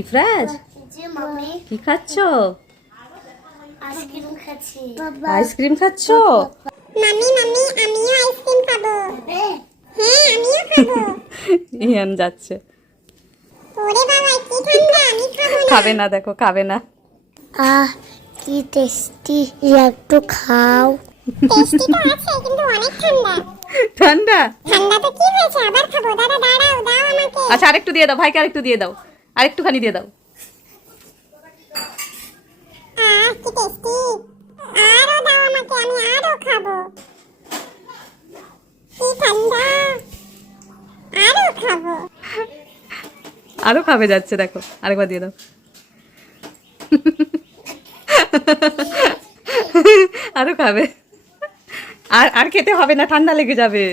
ইফরাজ কি খাচ্ছো? আইসক্রিম খাচ্ছি। আইসক্রিম খাচ্ছ? মাম্মি মাম্মি আমিও আইসক্রিম খাবো। হ্যাঁ আমিও খাবো। ইয়ান যাচ্ছে। ওরে বাবা কি ঠান্ডা, আমি খাবো না। খাবে না, দেখো খাবে না। কি টেস্টি, একটু খাও। টেস্টি তো আছে কিন্তু অনেক ঠান্ডা। ঠান্ডা? ঠান্ডা তো কি হয়েছে, আবার খাবো। দাদা দাঁড়াও, দাও আমাকে। আচ্ছা আরেকটু দিয়ে দাও, ভাইকে আরেকটু দিয়ে দাও, আরেকটুখানি দিয়ে দাও। কি টেস্টি, আরো দাও আমাকে, আমি আরো খাবো। কি ঠান্ডা, আরো খাবো। আরো খাবে যাচ্ছে, দেখো আরেকবার দিয়ে দাও। আরো খাবে। আর আর খেতে হবে না, ঠান্ডা লেগে যাবে।